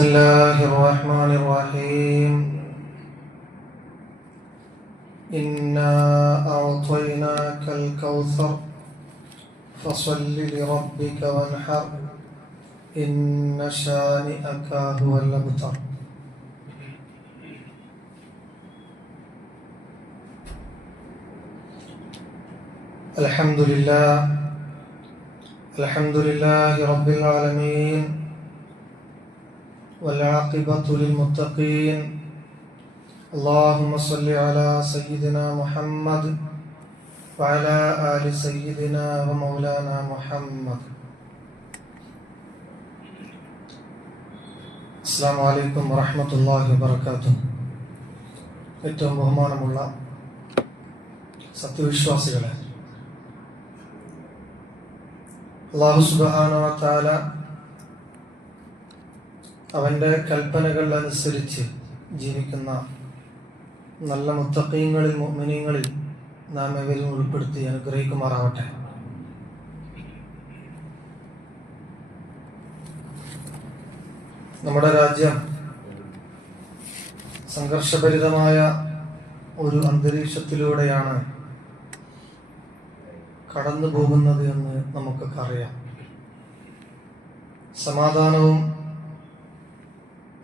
بسم الله الرحمن الرحيم إنا أعطيناك الكوثر فصل لربك وانحر إن شانئك هو الأبتر. الحمد لله رب العالمين والعاقبة للمتقين. اللهم صل على سيدنا محمد وعلى آل سيدنا ومولانا محمد. അസ്സലാമു അലൈക്കും വറഹ്മത്തുള്ളാഹി വബറകാതുഹു. ഏറ്റവും ബഹുമാനമുള്ള സത്യവിശ്വാസികളെ, അല്ലാഹു സുബ്ഹാനഹു വ തആല അവന്റെ കൽപ്പനകൾ അനുസരിച്ച് ജീവിക്കുന്ന നല്ല മുത്തഖീങ്ങളിൽ മുഅ്മിനീങ്ങളിൽ നാം ഏവരും ഉൾപ്പെടുത്തി അനുഗ്രഹിക്കുമാറാവട്ടെ. നമ്മുടെ രാജ്യം സംഘർഷഭരിതമായ ഒരു അന്തരീക്ഷത്തിലൂടെയാണ് കടന്നു പോകുന്നത് എന്ന് നമുക്കൊക്കെ അറിയാം. സമാധാനവും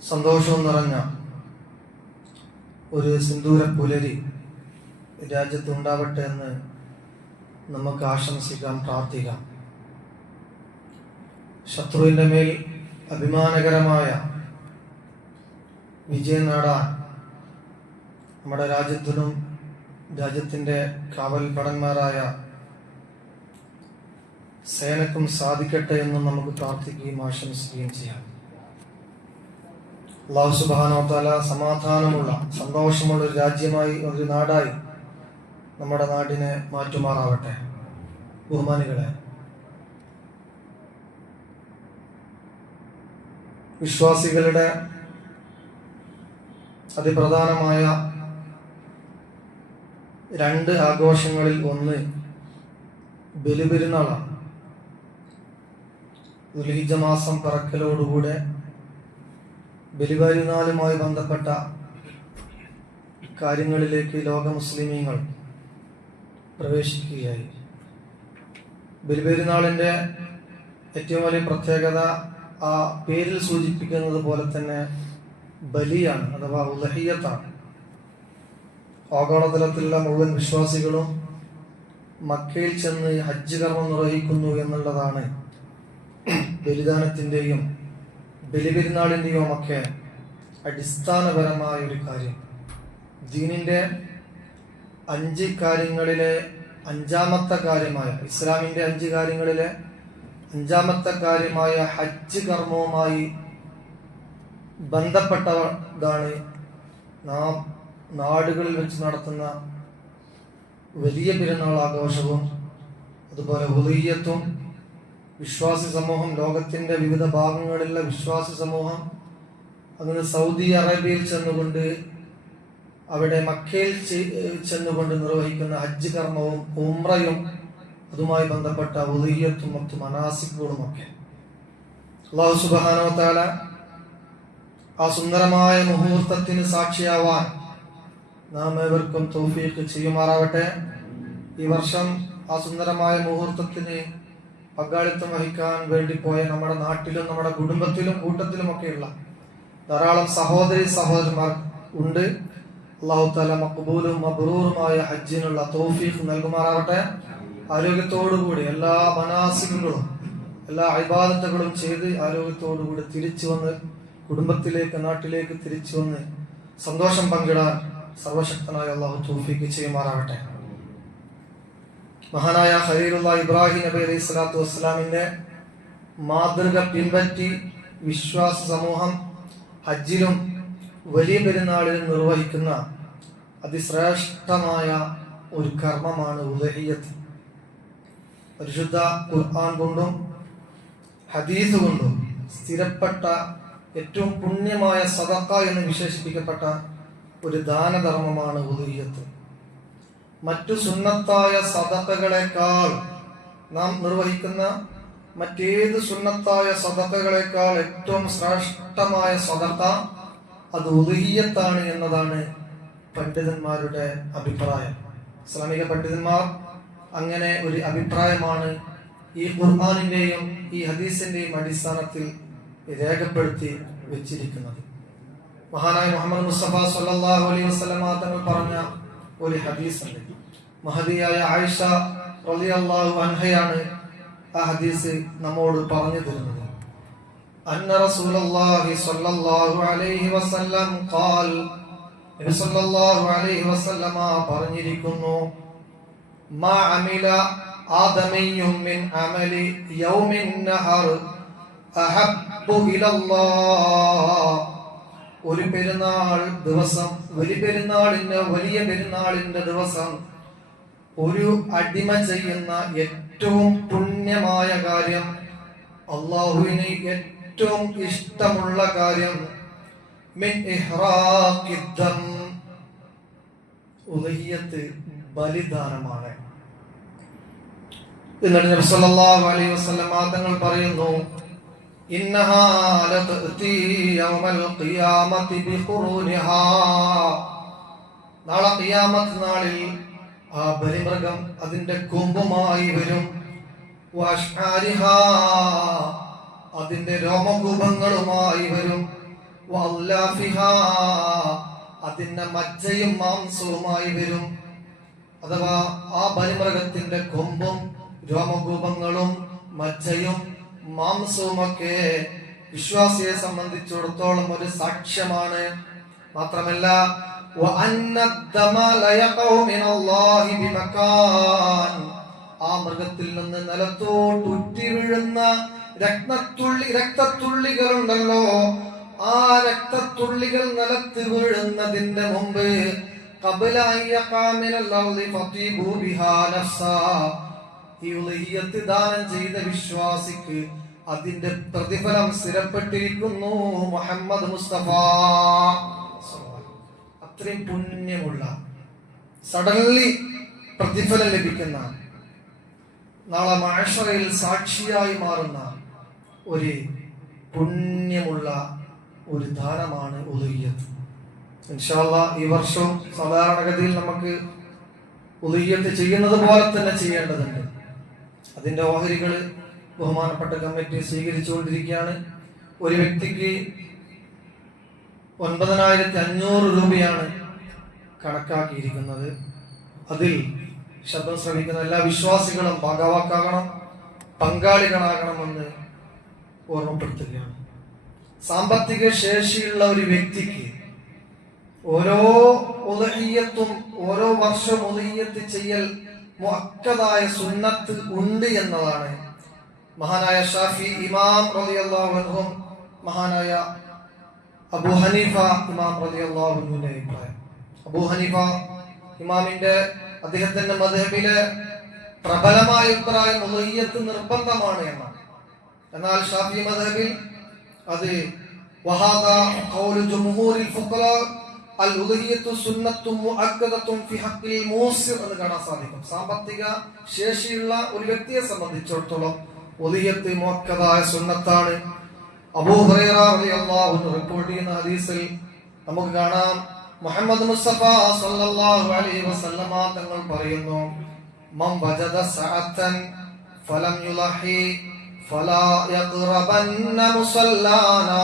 സന്തോഷവും നിറഞ്ഞ ഒരു സിന്ദൂര പുലരി രാജ്യത്തുണ്ടാവട്ടെ എന്ന് നമുക്ക് ആശംസിക്കാം, പ്രാർത്ഥിക്കാം. ശത്രുവിന്റെ മേൽ അഭിമാനകരമായ വിജയം നേടാൻ നമ്മുടെ രാജ്യത്തിനും രാജ്യത്തിന്റെ കാവൽ ഭടന്മാരായ സേനക്കും സാധിക്കട്ടെ എന്ന് നമുക്ക് പ്രാർത്ഥിക്കുകയും ആശംസിക്കുകയും ചെയ്യാം. അല്ലാഹു സുബ്ഹാനഹു വ തആല സമാധാനമുള്ള സന്തോഷമുള്ള ഒരു രാജ്യമായി, ഒരു നാടായി നമ്മുടെ നാടിനെ മാറ്റുമാറാവട്ടെ. ബഹുമാനികളെ, വിശ്വാസികളുടെ അതിപ്രധാനമായ രണ്ട് ആഘോഷങ്ങളിൽ ഒന്ന് ബലിപെരുന്നാളാണ്. ദുൽഹിജ്ജ മാസം പിറക്കലോടുകൂടെ ബലിപെരുന്നാളുമായി ബന്ധപ്പെട്ട കാര്യങ്ങളിലേക്ക് ലോക മുസ്ലിമീങ്ങൾ പ്രവേശിക്കുകയായി. ബലിപെരുന്നാളിന്റെ ഏറ്റവും വലിയ പ്രത്യേകത ആ പേരിൽ സൂചിപ്പിക്കുന്നത് പോലെ തന്നെ ബലിയാണ്, അഥവാ ഉലഹിയത്താണ്. ആഗോളതലത്തിലുള്ള മുഴുവൻ വിശ്വാസികളും മക്കയിൽ ചെന്ന് ഹജ്ജ് കർമ്മം നിർവഹിക്കുന്നു എന്നുള്ളതാണ് ബലിദാനത്തിന്റെയും ബലിപെരുന്നാളിന്റെയും ഒക്കെ അടിസ്ഥാനപരമായ ഒരു കാര്യം. ദീനിന്റെ 5 കാര്യങ്ങളിലെ 5ാമത്തെ കാര്യമായ, ഇസ്ലാമിന്റെ 5 കാര്യങ്ങളിലെ 5ാമത്തെ കാര്യമായ ഹജ്ജ് കർമ്മവുമായി ബന്ധപ്പെട്ടതാണ് നാം നാടുകളിൽ വെച്ച് നടത്തുന്ന വലിയ പെരുന്നാൾ ആഘോഷവും അതുപോലെ ഉദഹിയ്യത്തും. വിശ്വാസി സമൂഹം, ലോകത്തിന്റെ വിവിധ ഭാഗങ്ങളിലുള്ള വിശ്വാസി സമൂഹം അങ്ങനെ സൗദി അറേബ്യയിൽ ചെന്നുകൊണ്ട്, അവിടെ മക്കയിൽ ചെന്നുകൊണ്ട് നിർവഹിക്കുന്ന ഹജ്ജ് കർമ്മവും ഉംറയും അതുമായി ബന്ധപ്പെട്ട ഉദഹിയ്യത്തും മറ്റു മനാസിക്കുകളും ഒക്കെ അല്ലാഹു സുബ്ഹാനഹു വ തആല ആ സുന്ദരമായ മുഹൂർത്തത്തിന് സാക്ഷിയാവാൻ നാം ഏവർക്കും തൗഫീഖ് ചെയ്യുമാറാവട്ടെ. ഈ വർഷം ആ സുന്ദരമായ മുഹൂർത്തത്തിന് പങ്കാളിത്തം വഹിക്കാൻ വേണ്ടി പോയ നമ്മുടെ നാട്ടിലും നമ്മുടെ കുടുംബത്തിലും കൂട്ടത്തിലും ഒക്കെയുള്ള ധാരാളം സഹോദരന്മാർ ഉണ്ട്. അല്ലാഹു തആല മഖ്ബൂലും മബ്റൂറുമായ ഹജ്ജിനുള്ള തൗഫീഖ് നൽകുമാറാവട്ടെ. ആരോഗ്യത്തോടുകൂടി എല്ലാ മനാസിക്കുകളും എല്ലാ ഇബാദത്തുകളും ചെയ്ത് ആരോഗ്യത്തോടുകൂടി തിരിച്ചു വന്ന് കുടുംബത്തിലേക്ക്, നാട്ടിലേക്ക് തിരിച്ചു വന്ന് സന്തോഷം പങ്കിടാൻ സർവശക്തനായ അല്ലാഹു തൗഫീഖ് ചെയ്യുമാറാവട്ടെ. മഹാനായ ഖലീലുള്ളാഹി ഇബ്രാഹിം നബി അലൈഹി സ്വലാത്തു വസ്സലാമിന്റെ മാതൃക പിൻപറ്റി വിശ്വാസ സമൂഹം ഹജ്ജിലും വലിയ പെരുന്നാളിലും നിർവഹിക്കുന്ന അതിശ്രേഷ്ഠമായ ഒരു കർമ്മമാണ് ഉദഹിയ്യത്ത്. പരിശുദ്ധ ഖുർആൻ കൊണ്ടും ഹദീസ് കൊണ്ടും സ്ഥിരപ്പെട്ട ഏറ്റവും പുണ്യമായ സദഖ എന്ന് വിശേഷിപ്പിക്കപ്പെട്ട ഒരു ദാനധർമ്മമാണ് ഉദഹിയ്യത്ത്. മറ്റു സുന്നത്തായ സദഖകളെക്കാൾ നാം നിർവഹിക്കുന്ന മറ്റേത് സുന്നത്തായ സദഖകളെക്കാൾ ഏറ്റവും ശ്രേഷ്ഠമായ സദഖ അത് ഉദ്ഹിയ്യത്താണ് എന്നതാണ് പണ്ഡിതന്മാരുടെ അഭിപ്രായം. ഇസ്ലാമിക പണ്ഡിതന്മാർ അങ്ങനെ ഒരു അഭിപ്രായമാണ് ഈ ഖുർആനിന്റെയും ഈ ഹദീസിന്റെയും അടിസ്ഥാനത്തിൽ രേഖപ്പെടുത്തി വെച്ചിരിക്കുന്നത്. മഹാനായ മുഹമ്മദ് മുസ്തഫ സല്ലല്ലാഹു അലൈഹി വസല്ലം തങ്ങൾ പറഞ്ഞ ഒരു ഹദീസ് ഉണ്ട്. മഹദിയായ ആയിഷ റളിയല്ലാഹു അൻഹയാണ് ആ ഹദീസ് നമ്മോട് പറഞ്ഞു തരുന്നത്. അന്ന റസൂലുള്ളാഹി സ്വല്ലല്ലാഹു അലൈഹി വസല്ലം ഖാൽ, നബി സല്ലല്ലാഹു അലൈഹി വസല്ലം പറഞ്ഞിരിക്കുന്നു, മാ അമില ആദമിയ്യും മിൻ അമലി യൗമിൻ നഹർ അഹബ്ബു ഇലല്ലാഹ്. ഒരു പെരുന്നാൾ ദിവസം, വലിയ പെരുന്നാളിന്റെ ദിവസം ഒരു അടിമ ചെയ്യുന്ന ഏറ്റവും പുണ്യമായ കാര്യം, അല്ലാഹുവിന് ഏറ്റവും ഇഷ്ടമുള്ള കാര്യം, മിൻ ഇഹ്റാഖിദ്ദം, ഉദ്ഹിയ്യത്ത് ബലിദാനമാണ്. എന്നിട്ട് നബി സല്ലല്ലാഹു അലൈഹി വസല്ലം തങ്ങൾ പറയുന്നു, ഇന്നഹാ ലതഅതി യൗമൽ ഖിയാമത്തി ബിഖുറൂനിഹാ, നാളെ ഖിയാമത്ത് നാളിൽ ആ ബലിമൃഗം അതിന്റെ കൊമ്പുമായി വരും, വഅശ്ആരിഹാ, അതിന്റെ രോമകൂപങ്ങളുമായി വരും, വഅല്ലാഫിഹാ, അതിന്റെ മജ്ജയും മാംസവുമായി വരും. അഥവാ ആ ബലിമൃഗത്തിന്റെ കൊമ്പും രോമകൂപങ്ങളും മജ്ജയും മാംസവുമൊക്കെ വിശ്വാസിയെ സംബന്ധിച്ചിടത്തോളം ഒരു സാക്ഷ്യമാണ്. മാത്രമല്ല ആ മൃഗത്തിൽ നിന്ന് നിലത്തോട്ട് ഉറ്റി വീഴുന്ന രക്തത്തുള്ളികളുണ്ടല്ലോ, ആ രക്തത്തുള്ളികൾ നിലത്ത് വീഴുന്നതിന്റെ മുമ്പ് ഈ ഉദ്ഹിയ്യത്ത് ദാനം ചെയ്ത വിശ്വാസിക്ക് അതിന്റെ പ്രതിഫലം സ്ഥിരപ്പെട്ടിരിക്കുന്നു. മുഹമ്മദ് മുസ്തഫ അത്രയും പുണ്യമുള്ള, സഡൻലി പ്രതിഫലം ലഭിക്കുന്ന, നാളെ മഹ്ശറയിൽ സാക്ഷിയായി മാറുന്ന ഒരു പുണ്യമുള്ള ഒരു ദാനമാണ് ഉദ്ഹിയ്യത്ത്. ഇൻഷാ അല്ലാഹ് ഈ വർഷം സാധാരണഗതിയിൽ നമുക്ക് ഉദ്ഹിയ്യത്ത് ചെയ്യുന്നത് പോലെ തന്നെ ചെയ്യേണ്ടതുണ്ട്. അതിന്റെ ഓഹരികൾ ബഹുമാനപ്പെട്ട കമ്മിറ്റി സ്വീകരിച്ചുകൊണ്ടിരിക്കുകയാണ്. ഒരു വ്യക്തിക്ക് 9,500 രൂപയാണ് കണക്കാക്കിയിരിക്കുന്നത്. അതിൽ ശബ്ദം ശ്രവിക്കുന്ന എല്ലാ വിശ്വാസികളും ഭാഗവാക്കാകണം, പങ്കാളികളാകണമെന്ന് ഓർമ്മപ്പെടുത്തുകയാണ്. സാമ്പത്തിക ശേഷിയുള്ള ഒരു വ്യക്തിക്ക് ഓരോ ഉദ്ഹിയ്യത്തും ഓരോ വർഷം ഉദ്ഹിയ്യത്ത് ചെയ്യൽ മുഅക്കദായ സുന്നത്ത് ഉണ്ട് എന്നതാണ് മഹാനായ ഷാഫി ഇമാം റളിയല്ലാഹു അൻഹു, മഹാനായ അബൂ ഹനീഫ ഇമാം റളിയല്ലാഹു അൻഹുവിന്റെ അഭിപ്രായം. അബൂ ഹനീഫ ഇമാമിന്റെ അദ്ദേഹത്തിന്റെ മദ്ഹബിലെ പ്രബലമായ അഭിപ്രായം ഉദ്ഹിയ്യത്ത് നിർബന്ധമാണ് എന്നാണ്. എന്നാൽ ഷാഫി മദ്ഹബിൽ അത് വഹാദാ ഖൗലു ജംഹൂരിൽ ഫുഖഹാ അൽ ഉദ്ഹിയ്യത്തു സുന്നത്തും മുഅക്കദത്തും ഫി ഹഖ്ഖിൽ മൂസിർ എന്ന് കാണാൻ സാധിക്കും. സാമ്പത്തിക ശേഷിയുള്ള ഒരു വ്യക്തിയെ സംബന്ധിച്ചിടത്തോളം ഉദ്ഹിയ്യത്ത് മുഅക്കദായ സുന്നത്താണ്. അബൂ ഹുറൈറ റളിയല്ലാഹു അൻഹു റിപ്പോർട്ട് ചെയ്യുന്ന ഹദീസിൽ നമുക്ക് കാണാം, മുഹമ്മദ് മുസ്തഫ സല്ലല്ലാഹു അലൈഹി വസല്ലമ തങ്ങൾ പറയുന്നു, മൻ വജദ സഅതൻ ഫലം യുലഹി ഫലാ യഖ്റബന്ന മുസല്ലാനാ.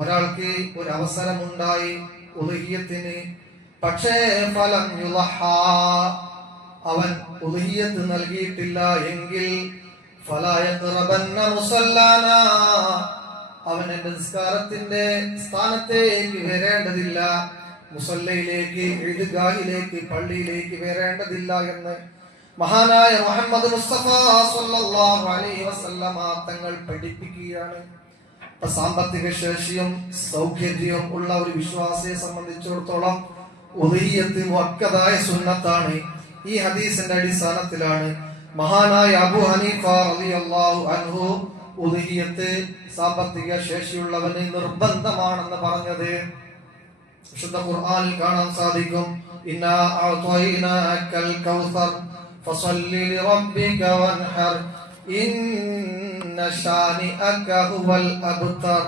ഒരാൾക്ക് ഒരു അവസരമുണ്ടായി ഉദ്ഹിയ്യത്തിന്, പക്ഷേ ഫലം യുലഹ, അവൻ ഉദ്ഹിയ്യത്ത് നൽകിയിട്ടില്ല എങ്കിൽ ഫലാ യഖ്റബന്ന മുസല്ലാനാ, അവൻ എന്റെ നിസ്കാരത്തിന്റെ സ്ഥാനത്തേക്ക് വരേണ്ടതില്ല, മുസല്ലയിലേക്ക്, ഈദ്ഗാഹിലേക്ക്, പള്ളിയിലേക്ക് വരേണ്ടതില്ല എന്ന് മഹാനായ മുഹമ്മദ് മുസ്തഫ സല്ലല്ലാഹു അലൈഹി വസല്ലമ തങ്ങൾ പഠിപ്പിക്കുകയാണ്. സാമ്പത്തിക ശേഷിയും സൗകര്യവും ഉള്ള ഒരു വിശ്വാസിയെ സംബന്ധിച്ചിടത്തോളം ഉദ്ഹിയ്യത്ത് മുഅക്കദായ സുന്നത്താണ്. ഈ ഹദീസിന്റെ അടിസ്ഥാനത്തിലാണ് മഹാനായ അബൂ ഹനീഫ റളിയല്ലാഹു അൻഹു ഉദ്ഹിയ്യത്ത് സാമ്പത്തിക ശേഷിയുള്ളവന് നിർബന്ധമാണെന്ന് പറഞ്ഞത്. വിശുദ്ധ ഖുർആനിൽ കാണാൻ സാധിക്കും, ഇന്നാ അഅ്തൈനാകൽ കൗസർ ഫസല്ലി ലിറബ്ബിക വൻഹർ ഇന്ന ശാനിഅക ഹുവൽ അബ്തർ.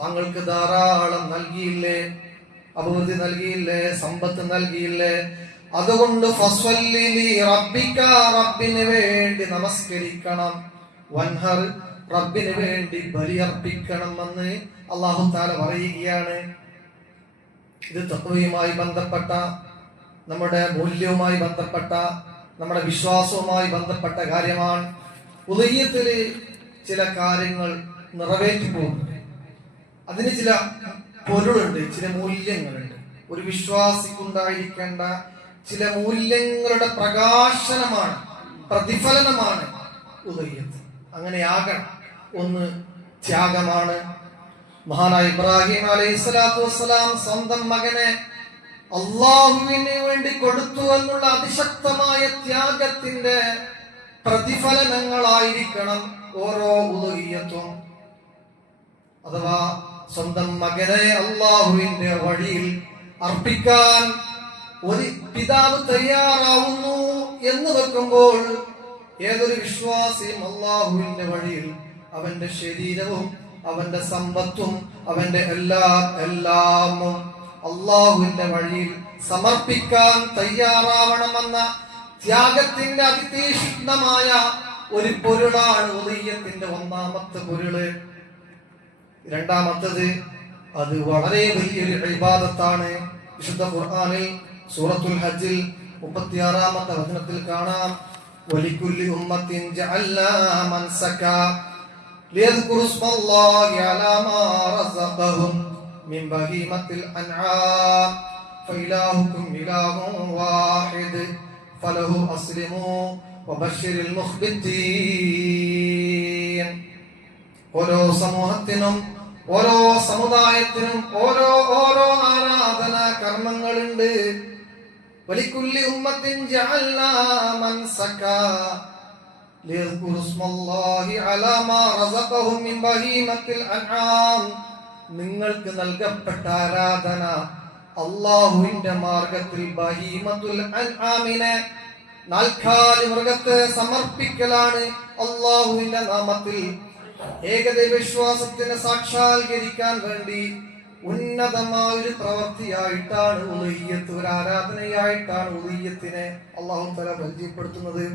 താങ്കൾക്ക് ധാരാളം നൽകിയില്ലേ, അഭിവൃദ്ധി നൽകിയില്ലേ, സമ്പത്ത് നൽകിയില്ലേ, അതുകൊണ്ട് ഫസ്വല്ലി ലിറബ്ബിക, റബ്ബിന് വേണ്ടി നമസ്കരിക്കണം, വൻഹർ, റബ്ബിന് വേണ്ടി ബലിയർപ്പിക്കണം എന്ന് അല്ലാഹു തആല പറയുകയാണ്. ഇത് തഖ്വയുമായി ബന്ധപ്പെട്ട, നമ്മുടെ മൂല്യവുമായി ബന്ധപ്പെട്ട, നമ്മുടെ വിശ്വാസവുമായി ബന്ധപ്പെട്ട കാര്യമാണ്. ഉദയ്യത്തില് ചില കാര്യങ്ങൾ നിറവേറ്റിപ്പോകും. അതിന് ചില പൊരുളുണ്ട്, ചില മൂല്യങ്ങളുണ്ട്. ഒരു വിശ്വാസിക്കുണ്ടായിരിക്കേണ്ട ചില മൂല്യങ്ങളുടെ പ്രകാശനമാണ്, പ്രതിഫലനമാണ് ഉദയ്യത്ത്. അങ്ങനെയാകണം. ഒന്ന് ത്യാഗമാണ്. മഹാനായ ഇബ്രാഹിം അലൈഹിസ്സലാത്തു വസ്സലാം സ്വന്തം മകനെ അള്ളാഹുവിന് വേണ്ടി കൊടുത്തു എന്നുള്ള അതിശക്തമായ ത്യാഗത്തിന്റെ പ്രതിഫലനങ്ങളായിരിക്കണം ഓരോ ഉദയ്യത്തും. അഥവാ സ്വന്തം മകനെ അള്ളാഹുവിന്റെ വഴിയിൽ അർപ്പിക്കാൻ ഒരു പിതാവ് തയ്യാറാവുന്നു എന്ന് വെക്കുമ്പോൾ ഏതൊരു വിശ്വാസിയും അള്ളാഹുവിന്റെ വഴിയിൽ അവന്റെ ശരീരവും അവന്റെ സമ്പത്തും അവന്റെ എല്ലാമും അള്ളാഹുവിന്റെ വഴിയിൽ സമർപ്പിക്കാൻ തയ്യാറാവണമെന്ന ത്യാഗത്തിന്റെ അതിതീക്ഷ്ണമായ ഒരു പൊരുളാണ് ഉദയ്യത്തിന്റെ ഒന്നാമത്തെ പൊരുള്. രണ്ടാമത്തത്, അത് വളരെ വലിയൊരു ഇബാദത്താണ്. വിശുദ്ധ ഖുർആനിൽ സൂറത്തുൽ ഹജ്ജിൽ 36-ാമത്തെ വചനത്തിൽ കാണാം, വലികുല്ലി ഉമ്മത്തിൻ ജഅൽനാ മൻസകാ ലിയദ്കുറു ഇസ്മല്ലാഹി അലാ മാ റസഖഹും മിൻ ബഹീമത്തിൽ അൻആം ഫഇലാഹുകും ഇലാഹുൻ വാഹിദ് ഫലഹു അസ്ലിമു വബശ്ശിരിൽ മുഖ്ബിതീൻ. ഓരോ സമൂഹത്തിനും ഓരോ സമുദായത്തിനും ഓരോ ആരാധനാ കർമ്മങ്ങളുണ്ട്. വലികുല്ലി ഉമ്മത്തിൻ ജഅൽനാ മൻസകാ ലിയദ്കുറു ഇസ്മല്ലാഹി അലാ മാ റസഖഹും മിൻ ബഹീമത്തിൽ അൻആം. നിങ്ങൾക്ക് നൽകപ്പെട്ട ആരാധന അല്ലാഹുവിന്റെ മാർഗത്തിൽ ബഹീമത്തുൽ അൻആമിനെ, നാൽക്കാലി മൃഗത്തെ സമർപ്പിക്കലാണ്. അല്ലാഹുവിന്റെ നാമത്തിൽ ഏകദൈവ വിശ്വാസത്തിനെ സാക്ഷാത്കരിക്കാൻ വേണ്ടി ഉന്നതമായ ഒരു പ്രവൃത്തിയായിട്ടാണ് ഉദയ്യത്ത്, ഒരു ആരാധനയായിട്ടാണ് ഉദയ്യത്തിനെ അല്ലാഹു തആല പരിചയപ്പെടുത്തുന്നത്.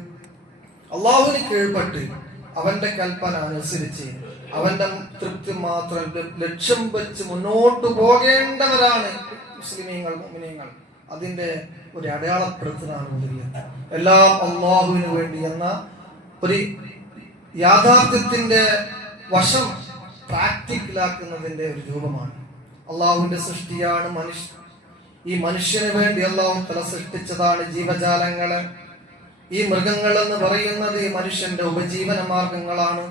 അല്ലാഹുവിന് കീഴ്പ്പെട്ട് അവന്റെ കൽപ്പന അനുസരിച്ച് അവന്റെ തൃപ്തി മാത്രം ലക്ഷ്യം വെച്ച് മുന്നോട്ട് പോകേണ്ടവരാണ് മുസ്ലിമീങ്ങൾ, മുഅ്മിനീങ്ങൾ. അതിന്റെ ഒരു അടയാളപ്പെടുത്തലാണ് ഉദയ്യത്ത്. എല്ലാം അല്ലാഹുവിന് വേണ്ടി എന്ന ഒരു യാഥാർത്ഥ്യത്തിന്റെ വശം പ്രാക്ടിക്കലാക്കുന്നതിന്റെ ഒരു രൂപമാണ്. അള്ളാഹുവിന്റെ സൃഷ്ടിയാണ് മനുഷ്യൻ. ഈ മനുഷ്യന് വേണ്ടി അള്ളാഹു തആല സൃഷ്ടിച്ചതാണ് ജീവജാലങ്ങള്. ഈ മൃഗങ്ങൾ എന്ന് പറയുന്നത് ഈ മനുഷ്യന്റെ ഉപജീവന മാർഗങ്ങളാണ്,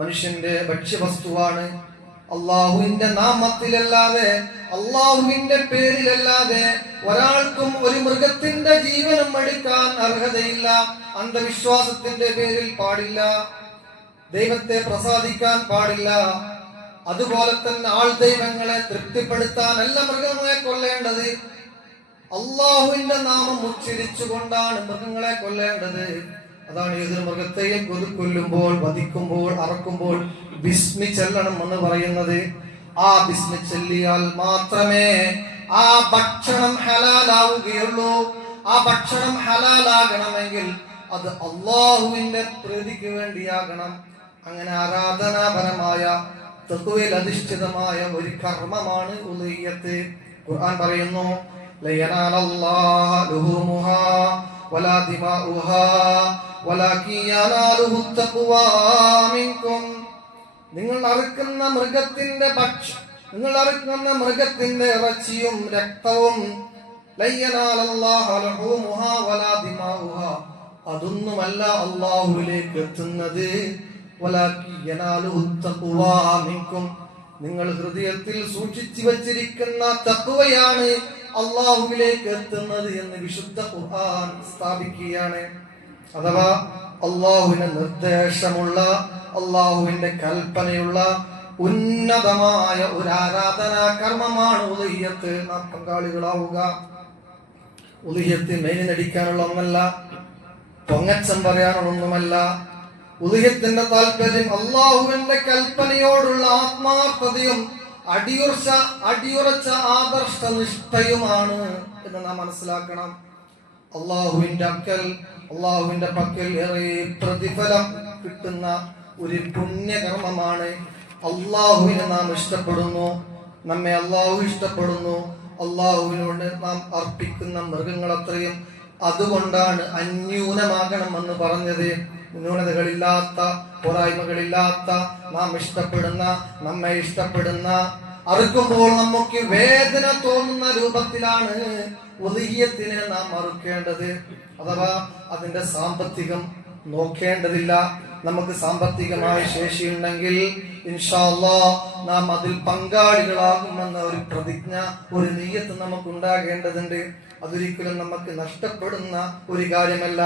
മനുഷ്യന്റെ ഭക്ഷ്യവസ്തുവാണ്. അള്ളാഹുവിന്റെ നാമത്തിലല്ലാതെ, അള്ളാഹുവിന്റെ പേരിലല്ലാതെ ഒരാൾക്കും ഒരു മൃഗത്തിന്റെ ജീവനം എടുക്കാൻ അർഹതയില്ല. അന്ധവിശ്വാസത്തിന്റെ പേരിൽ പാടില്ല, ദൈവത്തെ പ്രസാദിക്കാൻ പാടില്ല. അതുപോലെ തന്നെ ആൾ ദൈവങ്ങളെ തൃപ്തിപ്പെടുത്താനല്ല മൃഗങ്ങളെ കൊല്ലേണ്ടത്. അള്ളാഹുവിന്റെ നാമം ഉച്ചരിച്ചുകൊണ്ടാണ് മൃഗങ്ങളെ കൊല്ലേണ്ടത്. അതാണ് ഏതൊരു മൃഗത്തെയും കൊല്ലുമ്പോൾ, വധിക്കുമ്പോൾ, അറക്കുമ്പോൾ ബിസ്മി ചൊല്ലണം എന്ന് പറയുന്നത്. ആ ബിസ്മി ചൊല്ലിയാൽ മാത്രമേ ആ ഭക്ഷണം ഹലാലാവുകയുള്ളൂ. ആ ഭക്ഷണം ഹലാലാകണമെങ്കിൽ അത് അള്ളാഹുവിന്റെ പ്രീതിക്ക് വേണ്ടിയാകണം. അങ്ങനെ ആരാധനാപരമായ തഖ്വയിൽ അധിഷ്ഠിതമായ ഒരു കർമ്മമാണ് ഉദയ്യത്ത്. ഖുർആൻ പറയുന്നു, ലയനാലല്ലാഹു ലുഹൂമുഹാ വലാ ദിമാഉഹാ വലാകിൻ യനാലുഹു തഖ്വാ മിൻകും. നിങ്ങൾ അറുക്കുന്ന മൃഗത്തിന്റെ ഇറച്ചിയും രക്തവും ലയനാലല്ലാഹു ലുഹൂമുഹാ വലാ ദിമാഉഹാ, അതൊന്നുമല്ല അല്ലാഹുവിലേക്ക് എത്തുന്നത്. വലാകിൻ യനാലുഹു തഖ്വാ മിൻകും, നിങ്ങൾ ഹൃദയത്തിൽ സൂക്ഷിച്ചു വച്ചിരിക്കുന്ന തഖ്വയാണ് അള്ളാഹുവിലേക്ക് എത്തുന്നത് എന്ന് വിശുദ്ധ ഖുർആൻ സ്ഥാപിക്കുകയാണ്. അഥവാ അള്ളാഹുവിന്റെ നിർദ്ദേശമുള്ള, അള്ളാഹുവിന്റെ കൽപ്പനയുള്ള ഉന്നതമായ ഒരു ആരാധനാ കർമ്മമാണ് ഉദയ്യത്ത്. നാം പങ്കാളികളാവുക. ഉളിഹ്യത്ത് മേനിനടിക്കാനുള്ള ഒന്നല്ല, പൊങ്ങച്ചം പറയാനുള്ള ഒന്നുമല്ല. ഉളിഹ്യത്തിന്റെ താല്പര്യം അള്ളാഹുവിന്റെ കൽപ്പനയോടുള്ള ആത്മാർത്ഥതയും അടിയുറച്ച ആദർശ നിഷ്ഠയുമാണ് എന്ന് നാം മനസ്സിലാക്കണം. അള്ളാഹുവിന്റെ പക്കൽ ഏറെ പ്രതിഫലം കിട്ടുന്ന ഒരു പുണ്യകർമ്മമാണ്. അള്ളാഹുവിനെ നാം ഇഷ്ടപ്പെടുന്നു, നമ്മെ അള്ളാഹു ഇഷ്ടപ്പെടുന്നു. അള്ളാഹുവിനോട് നാം അർപ്പിക്കുന്ന മൃഗങ്ങൾ അത്രയും. അതുകൊണ്ടാണ് അന്യൂനമാകണമെന്ന് പറഞ്ഞത്. ന്യൂനതകളില്ലാത്ത, പോരായ്മകളില്ലാത്ത, നാം ഇഷ്ടപ്പെടുന്ന, നമ്മെ ഇഷ്ടപ്പെടുന്ന, അറുക്കുമ്പോൾ നമുക്ക് വേദന തോന്നുന്ന രൂപത്തിലാണ് ഉളിഹ്യത്തിനെ നാം അറുക്കേണ്ടത്. അഥവാ അതിന്റെ സാമ്പത്തികം നോക്കേണ്ടതില്ല. നമുക്ക് സാമ്പത്തികമായ ശേഷിയുണ്ടെങ്കിൽ ഇൻഷാ അല്ലാഹ് നാം അതിൽ പങ്കാളികളാകുമെന്ന ഒരു പ്രതിജ്ഞ, ഒരു നിയ്യത്ത് നമുക്ക് ഉണ്ടാകേണ്ടതുണ്ട്. അതൊരിക്കലും നമുക്ക് നഷ്ടപ്പെടുന്ന ഒരു കാര്യമല്ല.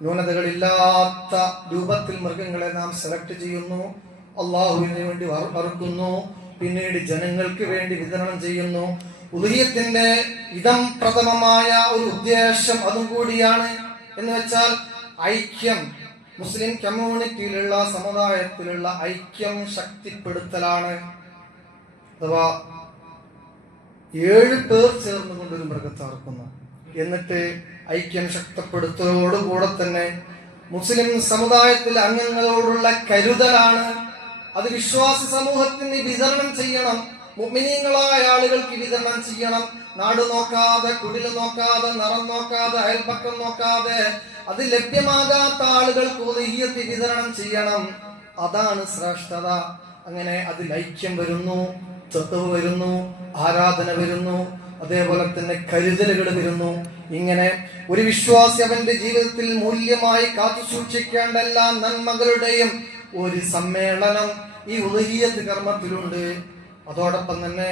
ന്യൂനതകളില്ലാത്ത രൂപത്തിൽ മൃഗങ്ങളെ നാം സെലക്ട് ചെയ്യുന്നു, അള്ളാഹുവിന് വേണ്ടി അറുക്കുന്നു, പിന്നീട് ജനങ്ങൾക്ക് വേണ്ടി വിതരണം ചെയ്യുന്നു. ഉളിഹ്യത്തിന്റെ ഇതം പ്രഥമമായ ഒരു ഉദ്ദേശം അതും കൂടിയാണ്. എന്ന് വെച്ചാൽ ഐക്യം, മുസ്ലിം കമ്മ്യൂണിറ്റിയിലുള്ള, സമുദായത്തിലുള്ള ഐക്യം ശക്തിപ്പെടുത്തലാണ്. അഥവാ 7 പേർ ചേർന്നുകൊണ്ട് ഒരു മൃഗത്തെ അറുക്കുന്നു. എന്നിട്ട് ഐക്യം ശക്തിപ്പെടുത്തലോടുകൂടെ തന്നെ മുസ്ലിം സമുദായത്തിലെ അംഗങ്ങളോടുള്ള കരുതലാണ്. അത് വിശ്വാസി സമൂഹത്തിന് വിതരണം ചെയ്യണം, മുഅ്മിനീങ്ങളായ ആളുകൾക്ക് വിതരണം ചെയ്യണം. നാട് നോക്കാതെ, കുടിൽ നോക്കാതെ, നിറം നോക്കാതെ, അയൽപക്കം നോക്കാതെ, അത് ലഭ്യമാകാത്ത ആളുകൾക്ക് ഉളിഹ്യത്ത് വിതരണം ചെയ്യണം. അതാണ് ശ്രേഷ്ഠത. അങ്ങനെ അതിൽ ഐക്യം വരുന്നു, തത്വം വരുന്നു, ആരാധന വരുന്നു, അതേപോലെ തന്നെ കരുതലുകൾ വരുന്നു. ഇങ്ങനെ ഒരു വിശ്വാസി അവന്റെ ജീവിതത്തിൽ മൂല്യമായി കാത്തു സൂക്ഷിക്കേണ്ട എല്ലാ നന്മകളുടെയും ഒരു സമ്മേളനം ഈ ഉളിഹ്യത്ത് കർമ്മത്തിലുണ്ട്. അതോടൊപ്പം തന്നെ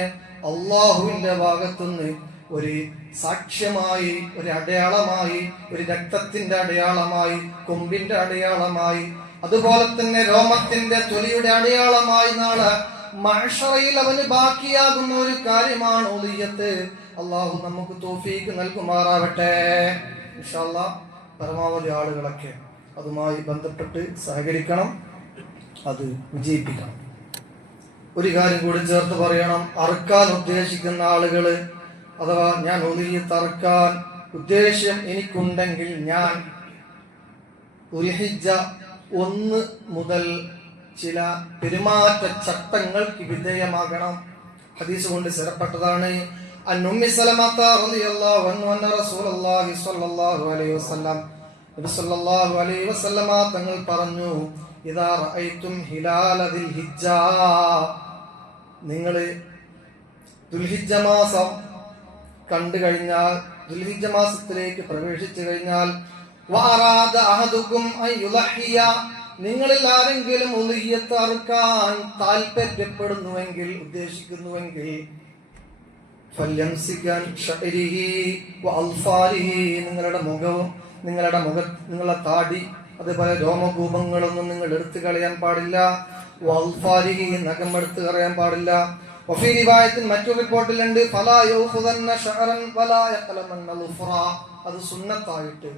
അള്ളാഹുവിന്റെ ഭാഗത്തുനിന്ന് ഒരു സാക്ഷ്യമായി, ഒരു അടയാളമായി, ഒരു രക്തത്തിന്റെ അടയാളമായി, കൊമ്പിന്റെ അടയാളമായി, അതുപോലെ തന്നെ രോമത്തിന്റെ തൊലിയുടെ അടയാളമായി നാളെ മഹ്ശറയിൽ അവന് ബാക്കിയാകുന്ന ഒരു കാര്യമാണ് ഉളിഹ്യത്ത്. അള്ളാഹു നമുക്ക് തൗഫീഖ് നൽകുമാറാവട്ടെ. ഇൻഷാ അല്ലാഹ് പരമാവധി ആളുകളൊക്കെ അതുമായി ബന്ധപ്പെട്ട് സഹകരിക്കണം, അത് വിജയിപ്പിക്കണം. ഒരു കാര്യം കൂടി ചേർത്ത് പറയണം. അറുക്കാൻ ഉദ്ദേശിക്കുന്ന ആളുകള്, അഥവാ ഞാൻ ഉളിഹ്യത്ത് അറുക്കാൻ ഉദ്ദേശ്യം എനിക്കുണ്ടെങ്കിൽ ഞാൻ ദുൽഹിജ്ജ 1 മുതൽ ചില പെരുമാറ്റ ചട്ടങ്ങൾക്ക് വിധേയമാകണം. ഹദീസ് കൊണ്ട് സ്ഥിരപ്പെട്ടതാണ്. അന്നുമ്മി സലമത റളിയല്ലാഹു അൻഹു അന്ന റസൂലുള്ളാഹി സ്വല്ലല്ലാഹു അലൈഹി വസല്ലം, നബി സ്വല്ലല്ലാഹു അലൈഹി വസല്ലമ തങ്ങൾ പറഞ്ഞു, ഇദാ റഅയ്തും ഹിലാല ദിൽഹിജ്ജ, നിങ്ങൾ ദുൽഹിജ്ജ മാസം കണ്ടു കഴിഞ്ഞാൽ, ദുൽഹിജ്ജ മാസത്തിലേക്ക് പ്രവേശിച്ചു കഴിഞ്ഞാൽ, വഅറാദ അഹദുകും അൻ യുളഹിയ, നിങ്ങളിൽ ആരെങ്കിലും ഉളിഹ്യത്ത് അറുക്കാൻ താല്പര്യപ്പെടുന്നുവെങ്കിൽ, ഉദ്ദേശിക്കുന്നുവെങ്കിൽ, ഫല്യംസികൻ ശഅരിഹി വഅൽഫാരിഹി, നിങ്ങളുടെ മുഖവും നിങ്ങളുടെ താടി, അതുപോലെ രോമകൂപങ്ങളൊന്നും നിങ്ങൾ എടുത്തു കളയാൻ പാടില്ല. വഅൽഫാരിഹി, നഖം എടുത്തു കളയാൻ പാടില്ല. വഫീ റിവായത്തിൻ, മറ്റൊരു റിപ്പോർട്ടിലുണ്ട്, ഫലാ യഖുദന്ന ശഅറൻ വലാ യഖലമന്ന ളുഫ്റ, അത് സുന്നത്തായിട്ട്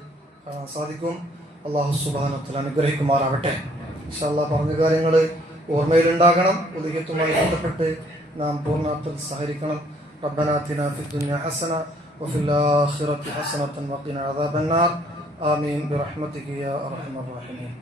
കാണാൻ സാധിക്കും. അല്ലാഹു സുബ്ഹാനഹു വ തആല അനുഗ്രഹിക്കുമാറാവട്ടെ. ഇൻഷാ അല്ലാഹ് പറഞ്ഞ കാര്യങ്ങൾ ഓർമ്മയിലുണ്ടാകണം. ഉളിഹ്യത്തുമായി ബന്ധപ്പെട്ട് നാം പൂർണ്ണത്തിൽ സഹകരിക്കണം. റബ്ബനാ ആതിനാ ഫിദ് ദുനിയ ഹസന വഫിൽ ആഖിറതി ഹസനതൻ വഖിനാ അദാബന്നാർ. ആമീൻ ബിറഹ്മതിക യാ അർഹമർ റഹീമീൻ.